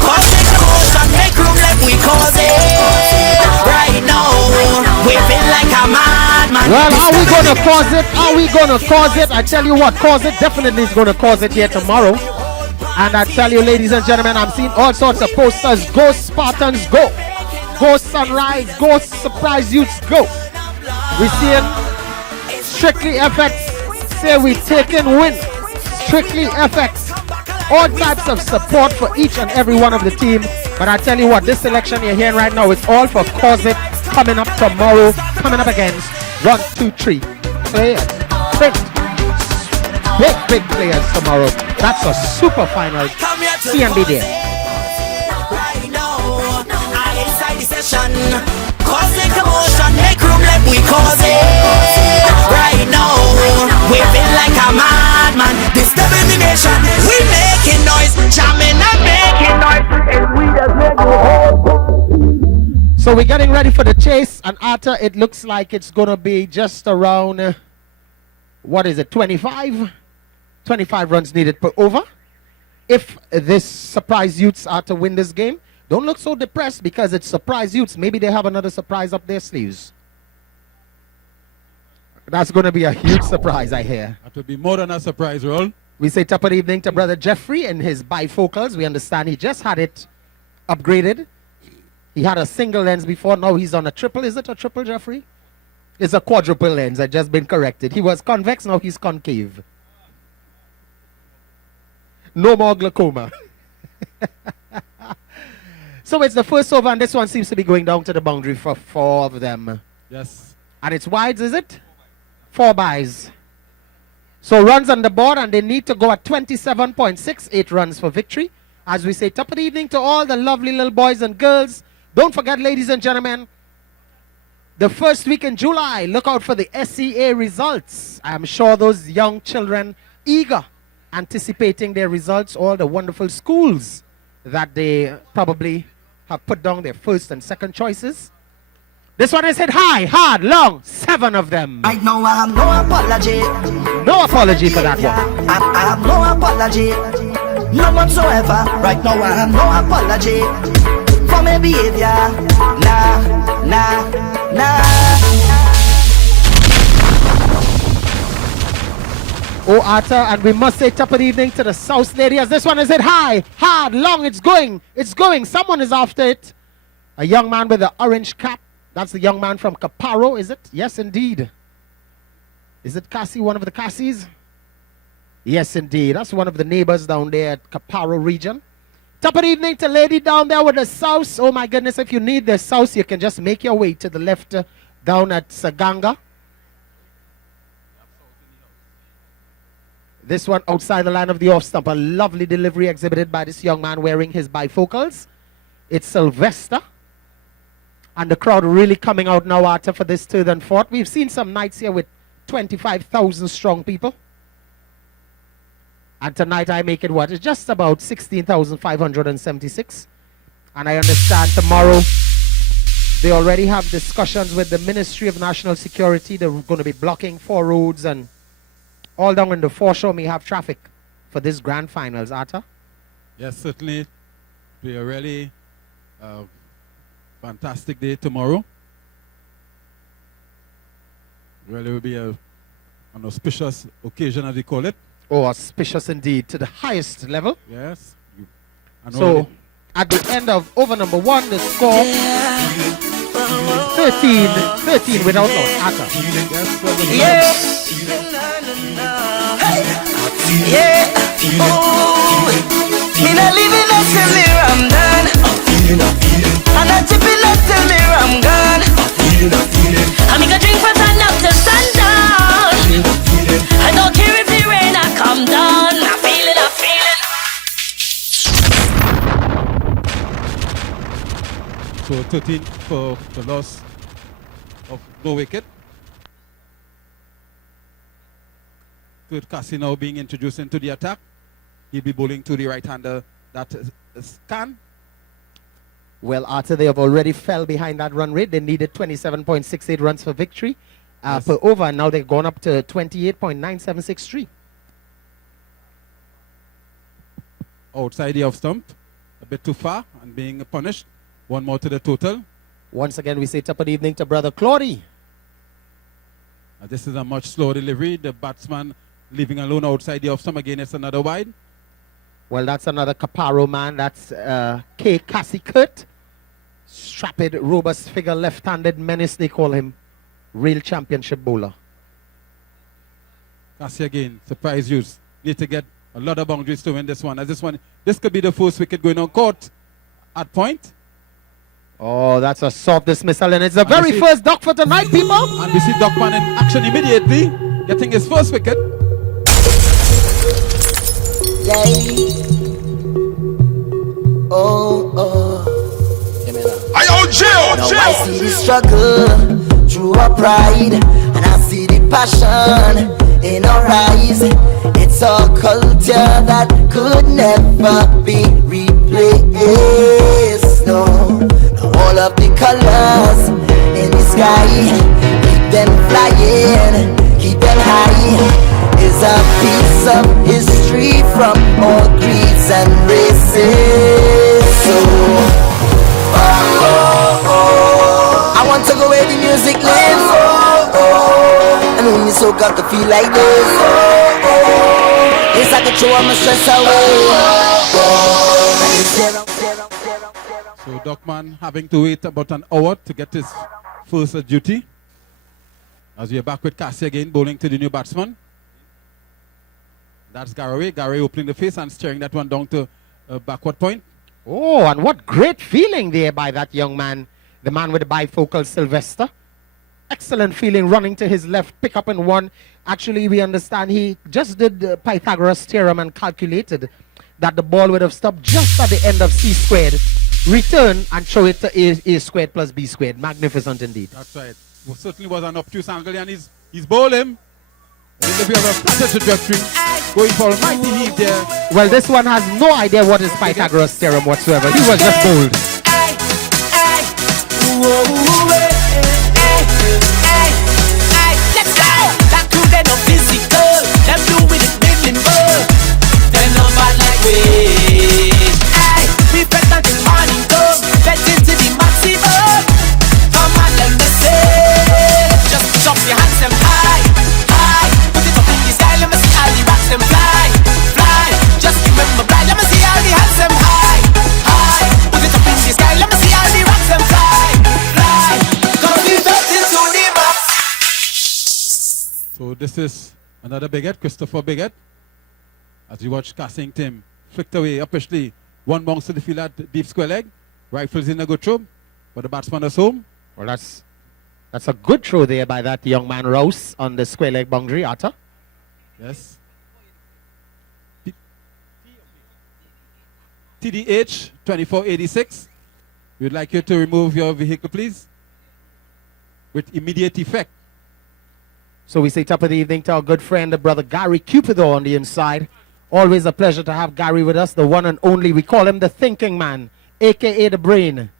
Cause the commotion, make room, let we cause it right now. We feel like a madman. Well, are we gonna cause it? Are we gonna cause it? I tell you what, cause it definitely is gonna cause it here tomorrow. And I tell you, ladies and gentlemen, I'm seeing all sorts of posters. Go Spartans, go! Go Sunrise, go Surprise Youths, go! We're seeing Strictly FX say we taking win. Strictly FX. All types of support for each and every one of the team. But I tell you what, this selection you're hearing right now is all for cause it coming up tomorrow, coming up against 1, 2, 3. So yeah, big players tomorrow. That's a super final CMB day. Right now, I inside the session. Cause the commotion, make room, let we cause it right now. We feel like a madman, disturbing the nation. We making noise, jamming and making noise, and we just make So we're getting ready for the chase, and after it looks like it's gonna be just around what is it, 25 runs needed per over. If this Surprise Youths are to win this game, don't look so depressed because it's Surprise Youths. Maybe they have another surprise up their sleeves. That's going to be a huge surprise, I hear. That would be more than a surprise, Roll. We say top of the evening to Brother Jeffrey and his bifocals. We understand he just had it upgraded. He had a single lens before. Now he's on a triple. Is it a triple, Jeffrey? It's a quadruple lens. I've just been corrected. He was convex. Now he's concave. No more glaucoma. So it's the first over, and this one seems to be going down to the boundary for 4 of them. Yes. And it's wides, is it? 4 buys. So runs on the board, and they need to go at 27.68 runs for victory. As we say, top of the evening to all the lovely little boys and girls. Don't forget, ladies and gentlemen, the first week in July, look out for the SEA results. I'm sure those young children eager, anticipating their results, all the wonderful schools that they probably have put down their first and second choices. This one is hit high, hard, long. 7 of them. Right now I have no apology. No apology for that one. I have no apology. None whatsoever. Right now I have no apology for my behavior. Nah. Oh, Arthur, and we must say top of the evening to the South lady as this one is hit high, hard, long. It's going. Someone is after it. A young man with an orange cap. That's the young man from Caparo, is it? Yes, indeed. Is it Cassie, one of the Cassies? Yes, indeed. That's one of the neighbors down there at Caparo region. Top of the evening to lady down there with the sauce. Oh, my goodness, if you need the sauce, you can just make your way to the left down at Saganga. This one outside the line of the off stump. A lovely delivery exhibited by this young man wearing his bifocals. It's Sylvester. And the crowd really coming out now, Arthur, for this third and fourth. We've seen some nights here with 25,000 strong people. And tonight I make it what? It's just about 16,576. And I understand tomorrow they already have discussions with the Ministry of National Security. They're going to be blocking 4 roads and all down in the foreshore may have traffic for this grand finals, Arthur. Yes, certainly. It'll be a really fantastic day tomorrow. Really will be an auspicious occasion, as we call it. Oh, auspicious indeed, to the highest level. Yes. So, at the end of over number 1, the score 13 without loss, Arthur. Yeah, oh, me not living until me I'm done. I'm not tipping until me I'm gone. I'm gonna drink from sun up to sundown. I don't care if the rain I come down. I feel it. So 13 for the loss of no wicket. With Cassie now being introduced into the attack. He'll be bowling to the right-hander, that is Khan. Well, Arthur, they have already fell behind that run rate. They needed 27.68 runs for victory per over, and now they've gone up to 28.976 Outside the off stump, a bit too far, and being punished. 1 more to the total. Once again, we say top of the evening to Brother Claudie. This is a much slower delivery. The batsman leaving alone outside the off stump. Again, it's another wide. Well, that's another Caparo man. That's K. Cassie Kurt. Strapped, robust figure, left-handed menace, they call him. Real championship bowler. Cassie again, surprise use. Need to get a lot of boundaries to win this one. As this could be the first wicket going on court at point. Oh, that's a soft dismissal, and it's the very first duck for tonight, people. And we see Duckman in action immediately, getting his first wicket. Now I see the struggle through her pride, and I see the passion in her eyes. It's a culture that could never be replaced. No, all of the colors in the sky, keep them flying, keep them high. Is a piece of history from all creeds and races. So, I want to go where the music lives. And when you so got to feel like this, it's like a show of my stress away. So Duckman having to wait about an hour to get his first duty. As we are back with Cassie again, bowling to the new batsman. That's Garaway. Garaway opening the face and steering that one down to backward point. Oh, and what great feeling there by that young man, the man with the bifocal, Sylvester. Excellent feeling, running to his left, pick up in one. Actually, we understand he just did the Pythagoras theorem and calculated that the ball would have stopped just at the end of C squared, return and show it to A squared plus B squared. Magnificent indeed. That's right. Well, certainly was an obtuse angle, and he's bowled him. If you have a flatter trajectory, going for a mighty heave there. Well, this one has no idea what is Pythagoras theorem whatsoever. He was just bold. this is another bigot, Christopher Bigot. As you watch Casting Tim flicked away upishly. One bounce to the field at deep square leg. Rifles in a good throw, but the batsman is home. Well, that's a good throw there by that young man Rouse on the square leg boundary, Atta. Yes. TDH 2486. We'd like you to remove your vehicle, please, with immediate effect. So we say top of the evening to our good friend, the brother Gary Cupido on the inside. Always a pleasure to have Gary with us, the one and only. We call him the thinking man, a.k.a. the brain.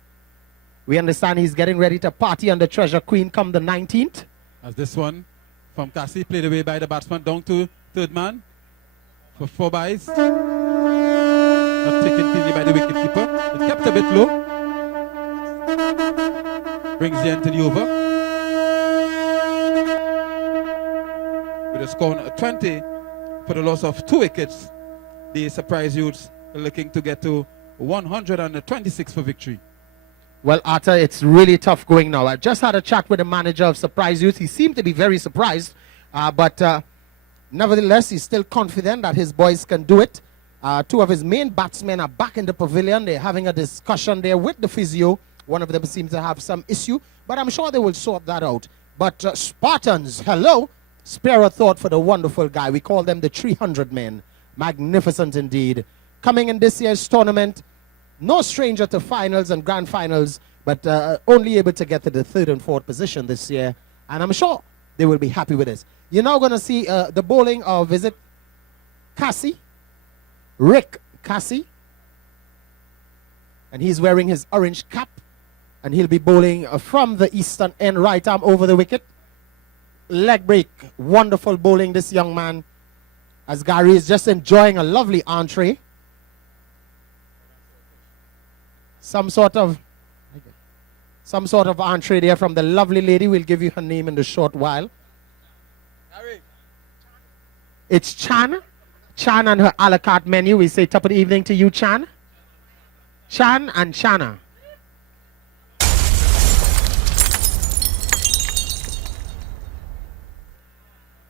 We understand he's getting ready to party on the Treasure Queen come the 19th. As this one from Cassie played away by the batsman down to third man for 4 byes. Not taken cleanly by the wicketkeeper. It kept a bit low. Brings the end to the over. With a score of 20 for the loss of 2 wickets. The Surprise Youths are looking to get to 126 for victory. Well, Arthur, it's really tough going now. I just had a chat with the manager of Surprise Youth. He seemed to be very surprised, but nevertheless, he's still confident that his boys can do it. 2 of his main batsmen are back in the pavilion. They're having a discussion there with the physio. One of them seems to have some issue, but I'm sure they will sort that out. But Spartans, hello. Spare a thought for the wonderful guy. We call them the 300 men. Magnificent indeed. Coming in this year's tournament, no stranger to finals and grand finals, but only able to get to the 3rd and 4th position this year. And I'm sure they will be happy with this. You're now going to see the bowling of, is it Cassie? Rick Cassie. And he's wearing his orange cap. And he'll be bowling from the eastern end, right arm over the wicket. Leg break. Wonderful bowling, this young man. As Gary is just enjoying a lovely entree. Some sort of entree there from the lovely lady. We'll give you her name in a short while. Gary. It's Chan. Chan and her a la carte menu. We say top of the evening to you, Chan. Chan and Chana.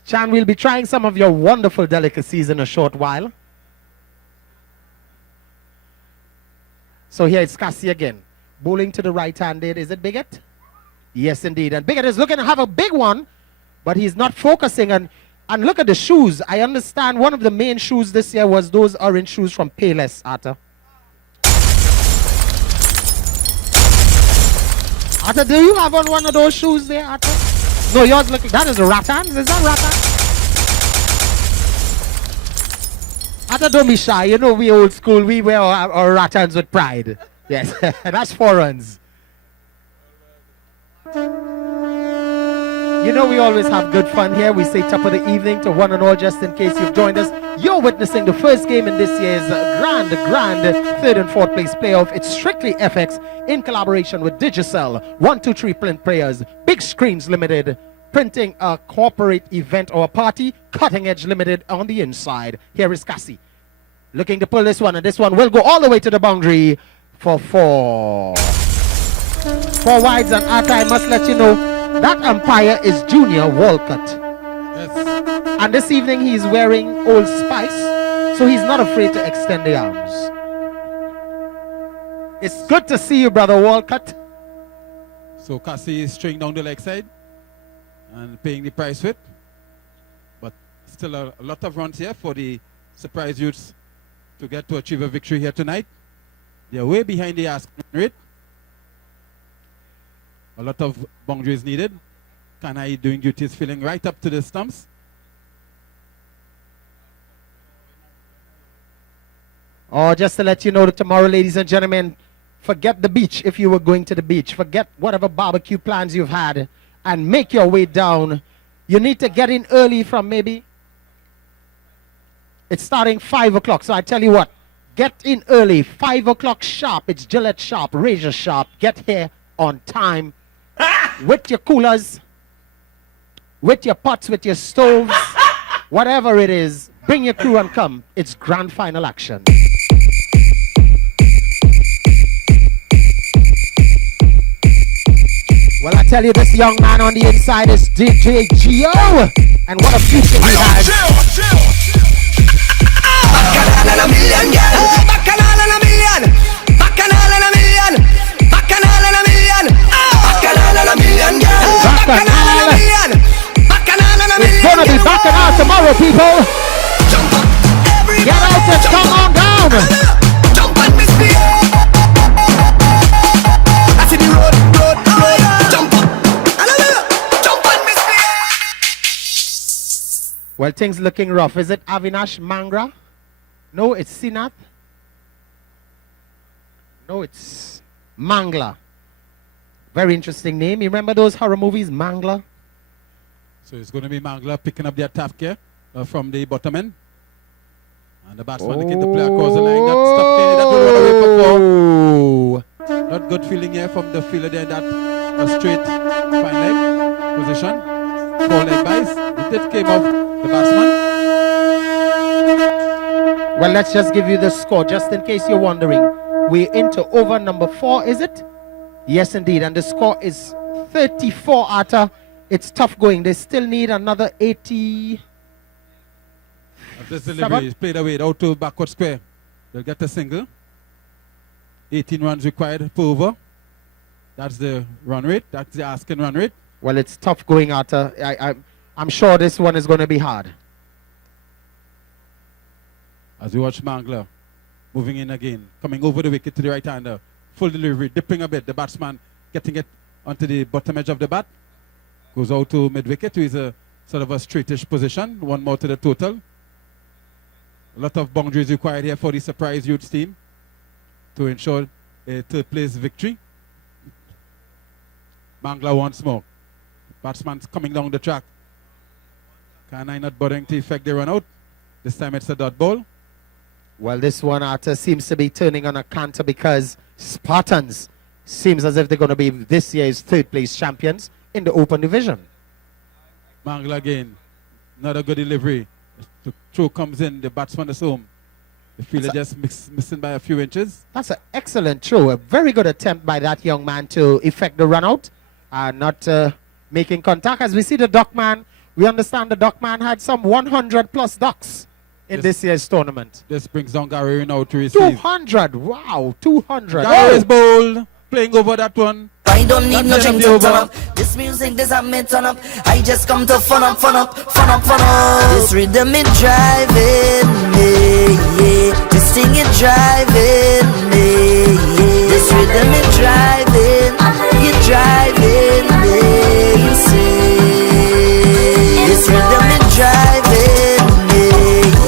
Chan, we'll be trying some of your wonderful delicacies in a short while. So here it's Cassie again. Bowling to the right-handed. Is it Bigot? Yes, indeed. And Bigot is looking to have a big one, but he's not focusing. And look at the shoes. I understand one of the main shoes this year was those orange shoes from Payless, Arthur. Arthur, do you have on one of those shoes there, Arthur? No, yours looking. That is a Rattans. Is that Rattans? Arthur, don't be shy. You know we old school. We wear our Rattans with pride. Yes, that's foreigns. You know we always have good fun here. We say top of the evening to one and all, just in case you've joined us. You're witnessing the first game in this year's grand 3rd and 4th place playoff. It's strictly FX in collaboration with Digicel, 123 Print Players, Big Screens Limited, printing a corporate event or a party, Cutting Edge Limited on the inside. Here is Cassie looking to pull this one, and this one will go all the way to the boundary for 4. 4 wides, and after I must let you know that umpire is Junior Walcott. Yes. And this evening he's wearing Old Spice, so he's not afraid to extend the arms. It's good to see you, brother Walcott. So Cassie is stringing down the leg side and paying the price with. But still a lot of runs here for the Surprise Youths to get to achieve a victory here tonight. They're way behind the asking rate. A lot of boundaries needed. Kanai doing duties, filling right up to the stumps. Oh, just to let you know that tomorrow, ladies and gentlemen, forget the beach if you were going to the beach. Forget whatever barbecue plans you've had and make your way down. You need to get in early from maybe... It's starting 5 o'clock, so I tell you what. Get in early, 5 o'clock sharp. It's Gillette sharp, razor sharp. Get here on time with your coolers, with your pots, with your stoves, whatever it is. Bring your crew and come. It's grand final action. Well, I tell you, this young man on the inside is DJ Gio. And what a future he has. Bacchanal and a million, girl. Bacchanal and a million. Bacchanal and a million. Bacchanal and a million. Bacchanal and a million, girl. Bacchanal and a million. Bacchanal and a million. It's gonna be Bacchanal tomorrow, people. Jump up, everybody. Get out and come on down. Jump and misbehave. That's in the road. Jump up. Jump and misbehave. Well, things looking rough. Is it Avinash Mangra? No, it's Sinath. No, it's Mangla. Very interesting name. You remember those horror movies, Mangla? So it's going to be Mangla picking up the attack here from the bottom end. And the batsman looking to play across the line. That stop Kenny, that will run away for four. Not good feeling here from the fielder there. That a straight fine leg position. 4 leg byes. It did came off the batsman. Well, let's just give you the score, just in case you're wondering. We're into over number 4, is it? Yes, indeed. And the score is 34, Atta. It's tough going. They still need another 80. This delivery is played away out to backward square. They'll get a single. 18 runs required per over. That's the run rate. That's the asking run rate. Well, it's tough going, Atta. I'm sure this one is going to be hard. As we watch Mangler moving in again, coming over the wicket to the right-hander. Full delivery, dipping a bit. The batsman getting it onto the bottom edge of the bat. Goes out to mid-wicket, who is a sort of a straightish position. One more to the total. A lot of boundaries required here for the Surprise Youths team to ensure a third-place victory. Mangler once more. Batsman's coming down the track. Canine not bothering to effect the run out. This time it's a dot ball. Well, this one, Arthur, seems to be turning on a canter because Spartans seems as if they're going to be this year's third-place champions in the open division. Mangler again. Not a good delivery. The throw comes in. The batsman is home. The fielder just missing by a few inches. That's an excellent throw. A very good attempt by that young man to effect the run out. Not making contact. As we see the Duckman, we understand the Duckman had some 100+ ducks in this year's tournament. This brings down Gary now to receive. 200. Wow, 200. Gary is bold. Playing over that one. I don't need no drink to turn up. This music, this a me turn up. I just come to fun up, fun up, fun up, fun up. This rhythm is driving me, yeah. This thing is driving me, yeah. This rhythm is driving, you driving me, you see. This rhythm is driving me,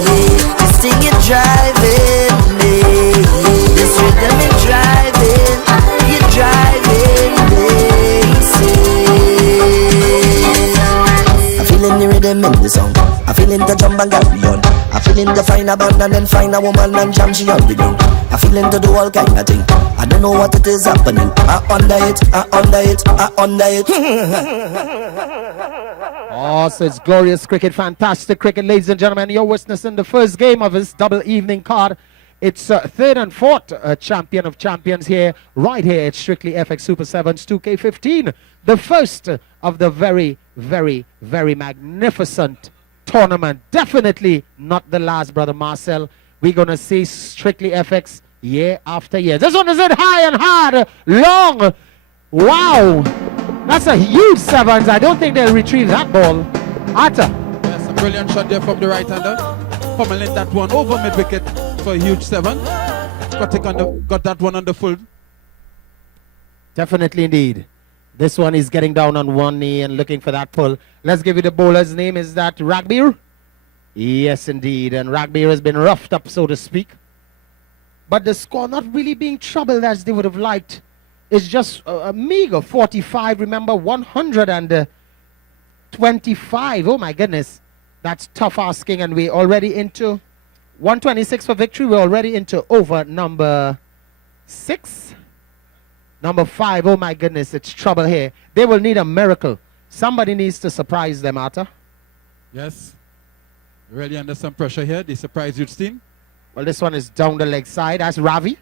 yeah. This thing is driving me, yeah. This rhythm is driving, you driving me, you see. I'm feeling the rhythm in the song. I'm feeling the jump and carry on. I'm feeling to find a band and then find a woman and jam she on the ground. I'm feeling to do all kind of thing. I don't know what it is happening. I under it, I under it, I under it. Oh, so it's glorious cricket, fantastic cricket, ladies and gentlemen. You're witnessing the first game of this double evening card. It's third and fourth champion of champions here, right here at Strictly FX Super 7's 2K15. The first of the very, very, very magnificent tournament. Definitely not the last, Brother Marcel. We're going to see Strictly FX year after year. This one is it high and hard, long. Wow. That's a huge 7's. I don't think they'll retrieve that ball. Atta. Yes, a brilliant shot there from the right-hander. Pummeling that one over mid-wicket for a huge 7. Got that one on the full. Definitely indeed. This one is getting down on one knee and looking for that pull. Let's give you the bowler's name. Is that Ragbir? Yes, indeed. And Ragbir has been roughed up, so to speak. But the score not really being troubled as they would have liked. It's just a meager 45. Remember, 125. Oh, my goodness. That's tough asking. And we're already into 126 for victory. We're already into over number 6. Number 5, oh my goodness, it's trouble here. They will need a miracle. Somebody needs to surprise them, Atta. Yes. Really under some pressure here, the Surprise Youths team. Well, this one is down the leg side. That's Ravi.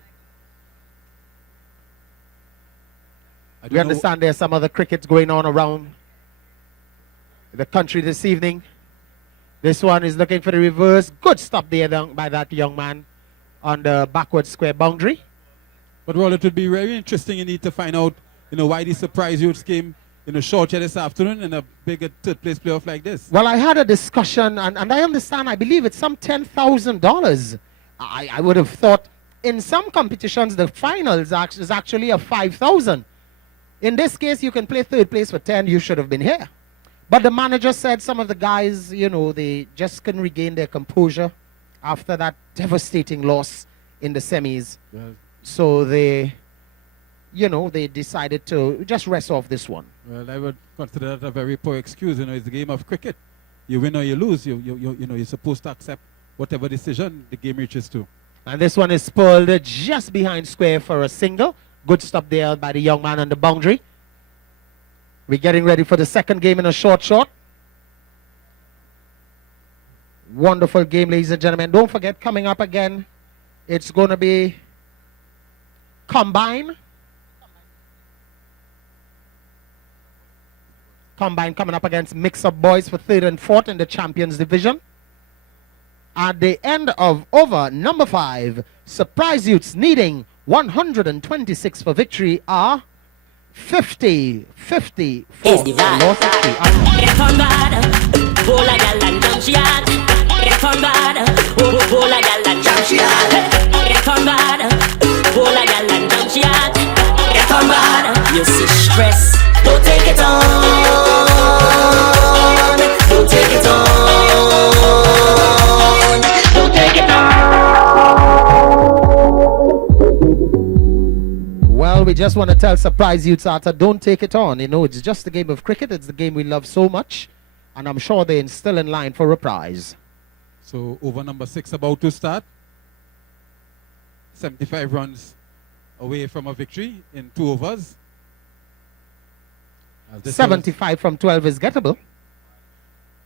We understand there's some other crickets going on around the country this evening. This one is looking for the reverse. Good stop there by that young man on the backward square boundary. But well, it would be very interesting indeed to find out, why the surprise youths came, short here this afternoon in a big third place playoff like this. Well, I had a discussion, and I understand, I believe it's some $10,000. I would have thought in some competitions the finals is actually a 5,000. In this case, you can play third place for 10. You should have been here. But the manager said some of the guys, they just couldn't regain their composure after that devastating loss in the semis. Yeah. So they decided to just rest off this one. Well, I would consider that a very poor excuse. It's the game of cricket. You win or you lose. You're supposed to accept whatever decision the game reaches to. And this one is pulled just behind square for a single. Good stop there by the young man on the boundary. We're getting ready for the second game in a short. Wonderful game, ladies and gentlemen. Don't forget, coming up again, it's going to be Combine. Combine coming up against Mix-Up Boys for third and fourth in the Champions Division. At the end of over number 5, Surprise Youths needing 126 for victory are 50 for It's the vibe. loss of 3. Get on bad, go like a land jump she had. Get on bad, go like a land jump she had. Get on bad, go like a land jump she had. Get on bad, you see stress. Don't take it on, don't take it on, don't take it on. Well, we just want to tell Surprise Youths Arthur, don't take it on. It's just a game of cricket. It's the game we love so much. And I'm sure they're still in line for a prize. So over number 6 about to start. 75 runs away from a victory in 2 overs. 75 from 12 is gettable.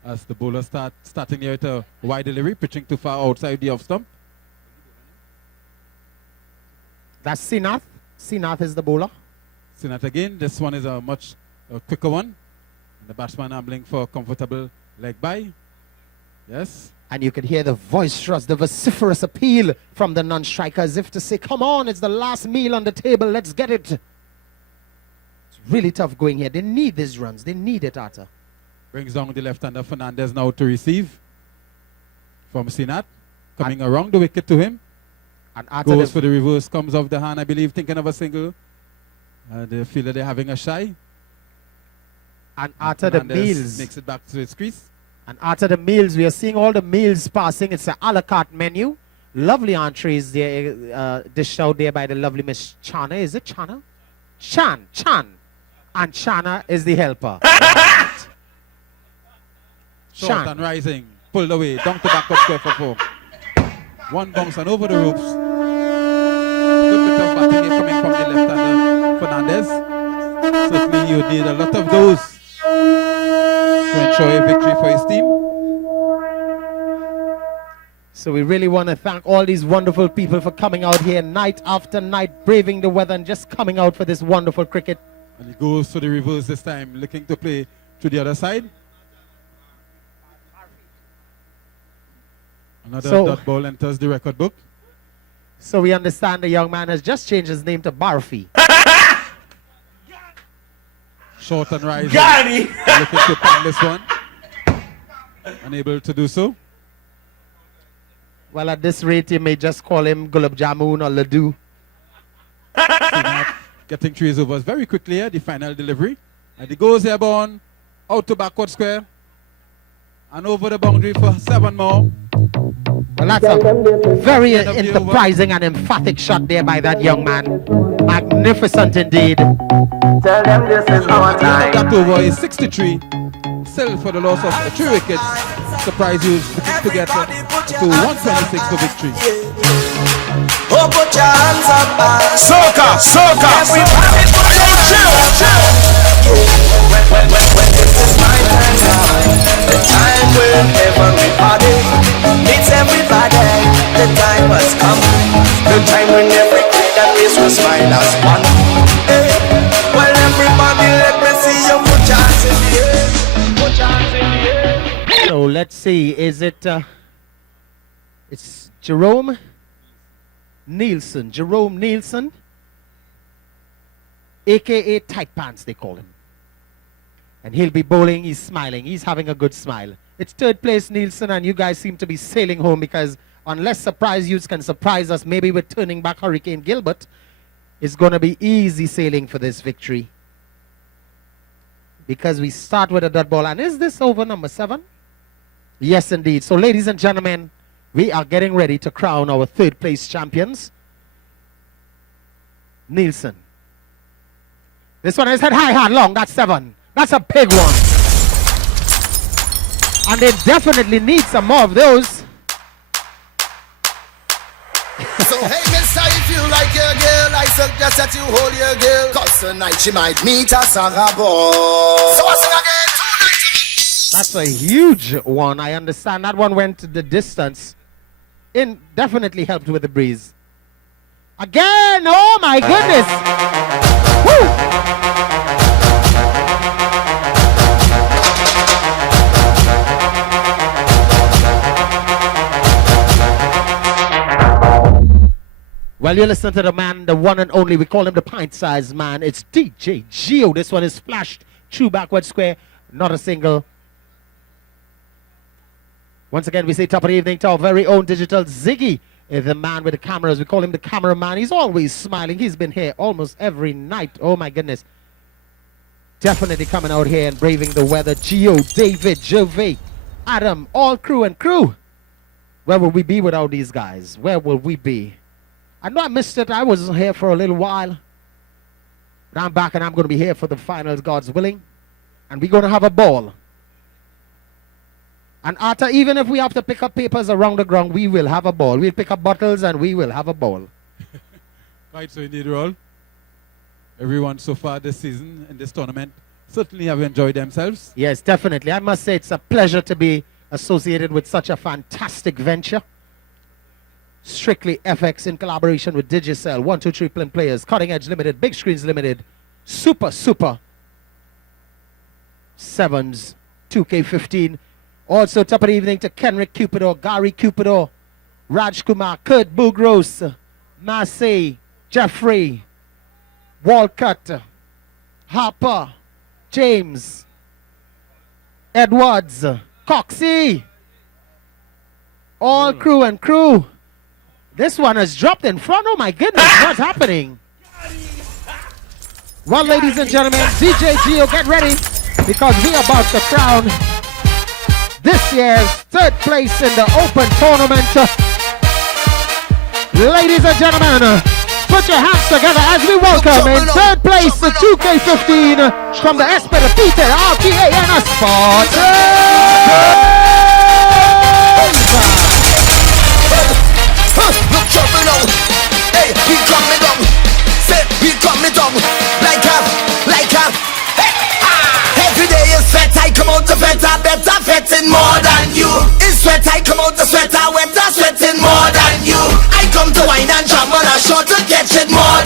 As the bowler starting here at a wide delivery, pitching too far outside the off stump. That's Sinath. Sinath is the bowler. Sinath again. This one is a much quicker one. And the batsman ambling for a comfortable leg by. Yes. And you can hear the boisterous, the vociferous appeal from the non-striker as if to say, come on, it's the last meal on the table, let's get it. It's really tough going here. They need these runs. They need it, Arthur. Brings down the left-hander Fernandez now to receive from Sinath. Coming around the wicket to him. And Arthur Goes for the reverse, comes off the hand, I believe, thinking of a single. They feel that they're having a shy. And Arthur the Fernandez meals. makes it back to its crease. And after the meals, we are seeing all the meals passing. It's an a la carte menu. Lovely entrees there, dished out there by the lovely Miss Chana. Is it Chana? Chan. And Chana is the helper. Short Chan. and rising, pulled away, down to backward square for 4. One bounce and over the ropes. Good bit of batting here coming from the left-hander Fernandez. Certainly you need a lot of those to ensure a victory for his team. So we really want to thank all these wonderful people for coming out here night after night, braving the weather and just coming out for this wonderful cricket. And he goes to the reverse this time, looking to play to the other side. Another dot ball enters the record book. So we understand the young man has just changed his name to Barfi. Short and rising. Looking to pan this one. Unable to do so. Well, at this rate, you may just call him Gulab Jamun or Ladoo. Getting 3 overs very quickly here, the final delivery. And he goes airborne, out to backward square, and over the boundary for 7 more. Well, that's a very enterprising and emphatic shot there by that young man. Magnificent indeed. Tell them this is our time. That over is 63. Still for the loss of 3 wickets. Surprise Youths looking to get to 126 for victory. Oh, put your hands up high. Soca. Everybody put your hands up. When this is my time, the time when everybody meets everybody. The time has come. The time when every kid and face will smile as one. Hey, well, everybody, let me see you put your hands in the air. Put your hands in the air. So let's see. Is it? It's Jerome Nielsen. Jerome Nielsen, aka Tight Pants, they call him. And he'll be bowling. He's smiling. He's having a good smile. It's third place, Nielsen, and you guys seem to be sailing home because unless surprise youths can surprise us, maybe with turning back Hurricane Gilbert, it's going to be easy sailing for this victory. Because we start with a dot ball. And is this over number 7? Yes, indeed. So, ladies and gentlemen, we are getting ready to crown our third place champions. Nielsen. This one is head high, hard, long. That's 7. That's a big one. And they definitely need some more of those. So hey mister, if you like your girl, I suggest that you hold your girl, cause tonight she might meet a Sarah boy. So I sing again tonight. That's a huge one. I understand that one went the distance. It definitely helped with the breeze. Again, oh my goodness. Woo! Well, you listen to the man, the one and only. We call him the pint-sized man. It's DJ Geo. This one is splashed true backward square, not a single. Once again, we say top of the evening to our very own digital Ziggy, the man with the cameras. We call him the cameraman. He's always smiling. He's been here almost every night. Oh, my goodness. Definitely coming out here and braving the weather. Geo, David, Gervais, Adam, all crew and crew. Where will we be without these guys? Where will we be? I know I missed it. I was here for a little while. But I'm back and I'm going to be here for the finals, God's willing. And we're going to have a ball. And after, even if we have to pick up papers around the ground, we will have a ball. We'll pick up bottles and we will have a ball. Quite so indeed, Roll. Everyone so far this season in this tournament certainly have enjoyed themselves. Yes, definitely. I must say it's a pleasure to be associated with such a fantastic venture. Strictly FX in collaboration with Digicel, 123 Plin Players, Cutting Edge Limited, Big Screens Limited, Super 7's, 2K15. Also, top of the evening to Kenrick Cupido, Gary Cupido, Raj Kumar, Kurt Bugros, Marseille, Jeffrey, Walcott, Harper, James, Edwards, Coxie, all crew and crew. This one has dropped in front. Oh my goodness, what's happening? Well, ladies and gentlemen, DJ Geo, get ready because we are about to crown this year's third place in the open tournament. Ladies and gentlemen, put your hands together as we welcome in third place the 2K15 from the Expedited RTAN Spartans. Look jumping on, hey, we coming down, say we coming down, like a, hey, every day is sweat, I come out to sweat, I better sweating more than you. It's sweat, I come out to sweat, I wetter sweating more than you. I come to wine and jump on a shot to catch it more